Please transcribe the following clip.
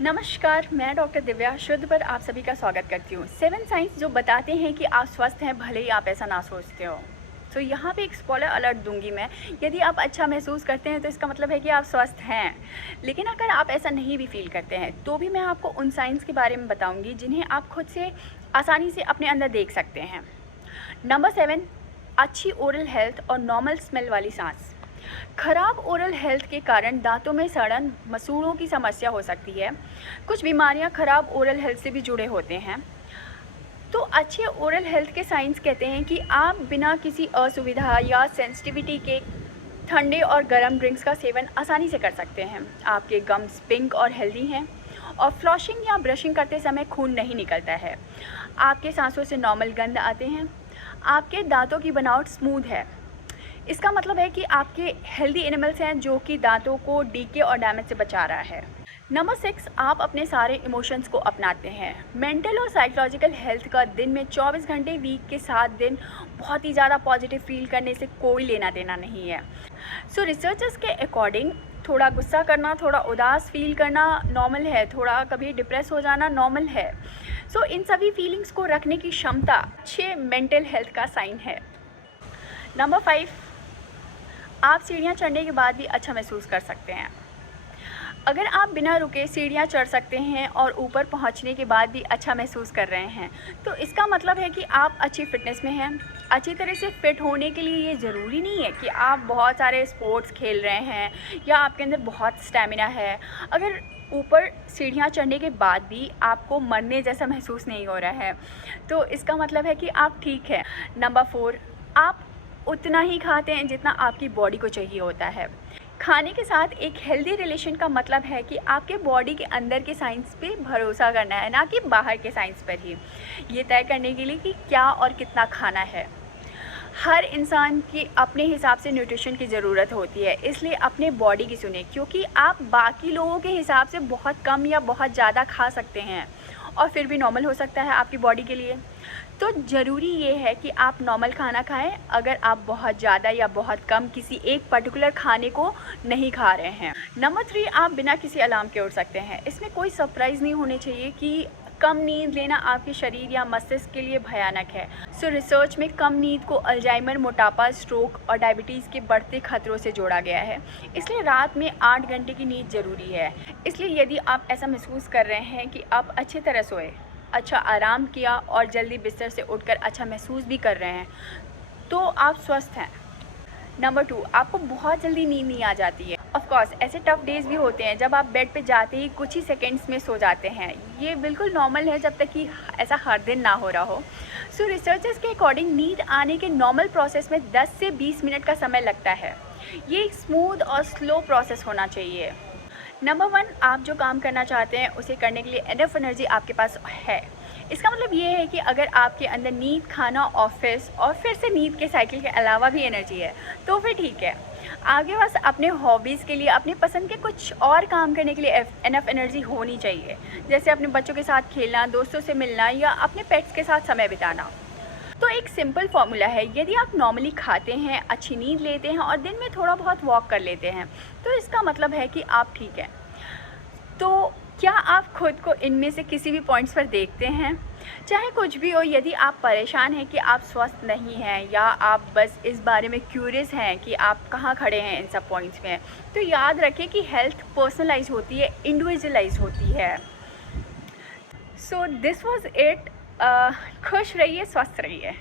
नमस्कार, मैं डॉक्टर दिव्या शुद्ध पर आप सभी का स्वागत करती हूँ। 7 साइंस जो बताते हैं कि आप स्वस्थ हैं, भले ही आप ऐसा ना सोचते हो। तो यहाँ पे एक स्पॉइलर अलर्ट दूंगी मैं। यदि आप अच्छा महसूस करते हैं तो इसका मतलब है कि आप स्वस्थ हैं। लेकिन अगर आप ऐसा नहीं भी फील करते हैं तो भी मैं आपको उन साइंस के बारे में बताऊंगी जिन्हें आप खुद से आसानी से अपने अंदर देख सकते हैं। नंबर 7, अच्छी ओरल हेल्थ और नॉर्मल स्मेल वाली सांस। खराब ओरल हेल्थ के कारण दांतों में सड़न, मसूड़ों की समस्या हो सकती है। कुछ बीमारियां खराब ओरल हेल्थ से भी जुड़े होते हैं। तो अच्छे ओरल हेल्थ के साइंस कहते हैं कि आप बिना किसी असुविधा या सेंसिटिविटी के ठंडे और गर्म ड्रिंक्स का सेवन आसानी से कर सकते हैं। आपके गम्स पिंक और हेल्दी हैं और फ्लॉशिंग या ब्रशिंग करते समय खून नहीं निकलता है। आपके सांसों से नॉर्मल गंध आते हैं। आपके दांतों की बनावट स्मूथ है। इसका मतलब है कि आपके हेल्दी एनिमल्स हैं जो कि दांतों को डीके और डैमेज से बचा रहा है। नंबर 6, आप अपने सारे इमोशंस को अपनाते हैं। मेंटल और साइकोलॉजिकल हेल्थ का दिन में 24 घंटे, वीक के 7 दिन बहुत ही ज़्यादा पॉजिटिव फील करने से कोई लेना देना नहीं है। सो रिसर्चर्स के अकॉर्डिंग थोड़ा गुस्सा करना, थोड़ा उदास फील करना नॉर्मल है, थोड़ा कभी डिप्रेस हो जाना नॉर्मल है। सो इन सभी फीलिंग्स को रखने की क्षमता अच्छे मेंटल हेल्थ का साइन है। नंबर 5, आप सीढ़ियाँ चढ़ने के बाद भी अच्छा महसूस कर सकते हैं। अगर आप बिना रुके सीढ़ियाँ चढ़ सकते हैं और ऊपर पहुंचने के बाद भी अच्छा महसूस कर रहे हैं तो इसका मतलब है कि आप अच्छी फिटनेस में हैं। अच्छी तरह से फिट होने के लिए ये ज़रूरी नहीं है कि आप बहुत सारे स्पोर्ट्स खेल रहे हैं या आपके अंदर बहुत स्टेमिना है। अगर ऊपर सीढ़ियाँ चढ़ने के बाद भी आपको मरने जैसा महसूस नहीं हो रहा है तो इसका मतलब है कि आप ठीक हैं। नंबर 4, आप उतना ही खाते हैं जितना आपकी बॉडी को चाहिए होता है। खाने के साथ एक हेल्दी रिलेशन का मतलब है कि आपके बॉडी के अंदर के साइंस पे भरोसा करना है, ना कि बाहर के साइंस पर ही। ये तय करने के लिए कि क्या और कितना खाना है। हर इंसान की अपने हिसाब से न्यूट्रिशन की ज़रूरत होती है, इसलिए अपने बॉडी की सुने, क्योंकि आप बाकी लोगों के हिसाब से बहुत कम या बहुत ज़्यादा खा सकते हैं और फिर भी नॉर्मल हो सकता है आपकी बॉडी के लिए। तो ज़रूरी ये है कि आप नॉर्मल खाना खाएं। अगर आप बहुत ज़्यादा या बहुत कम किसी एक पर्टिकुलर खाने को नहीं खा रहे हैं। नंबर 3, आप बिना किसी अलार्म के उठ सकते हैं। इसमें कोई सरप्राइज़ नहीं होने चाहिए कि कम नींद लेना आपके शरीर या मस्तिष्क के लिए भयानक है। सो रिसर्च में कम नींद को अल्जाइमर, मोटापा, स्ट्रोक और डायबिटीज़ के बढ़ते खतरों से जोड़ा गया है। इसलिए रात में 8 घंटे की नींद ज़रूरी है। इसलिए यदि आप ऐसा महसूस कर रहे हैं कि आप अच्छी तरह सोए, अच्छा आराम किया और जल्दी बिस्तर से उठकर अच्छा महसूस भी कर रहे हैं तो आप स्वस्थ हैं। नंबर 2, आपको बहुत जल्दी नींद नहीं आ जाती है। ऑफ कोर्स ऐसे टफ डेज भी होते हैं जब आप बेड पे जाते ही कुछ ही सेकंड्स में सो जाते हैं। ये बिल्कुल नॉर्मल है जब तक कि ऐसा हर दिन ना हो रहा हो। सो रिसर्चर्स के अकॉर्डिंग नींद आने के नॉर्मल प्रोसेस में 10 से 20 मिनट का समय लगता है। ये एक स्मूथ और स्लो प्रोसेस होना चाहिए। नंबर 1, आप जो काम करना चाहते हैं उसे करने के लिए एनफ एनर्जी आपके पास है। इसका मतलब ये है कि अगर आपके अंदर नींद, खाना, ऑफिस और फिर से नींद के साइकिल के अलावा भी एनर्जी है तो फिर ठीक है। आगे बस अपने हॉबीज़ के लिए, अपने पसंद के कुछ और काम करने के लिए एनफ एनर्जी होनी चाहिए, जैसे अपने बच्चों के साथ खेलना, दोस्तों से मिलना या अपने पेट्स के साथ समय बिताना। तो एक सिंपल फॉर्मूला है, यदि आप नॉर्मली खाते हैं, अच्छी नींद लेते हैं और दिन में थोड़ा बहुत वॉक कर लेते हैं तो इसका मतलब है कि आप ठीक हैं। तो क्या आप खुद को इनमें से किसी भी पॉइंट्स पर देखते हैं? चाहे कुछ भी हो, यदि आप परेशान हैं कि आप स्वस्थ नहीं हैं या आप बस इस बारे में क्यूरियस हैं कि आप कहाँ खड़े हैं इन सब पॉइंट्स में, तो याद रखें कि हेल्थ पर्सनलाइज होती है, इंडिविजुअलाइज होती है। So this was it. खुश रहिए, स्वस्थ रहिए।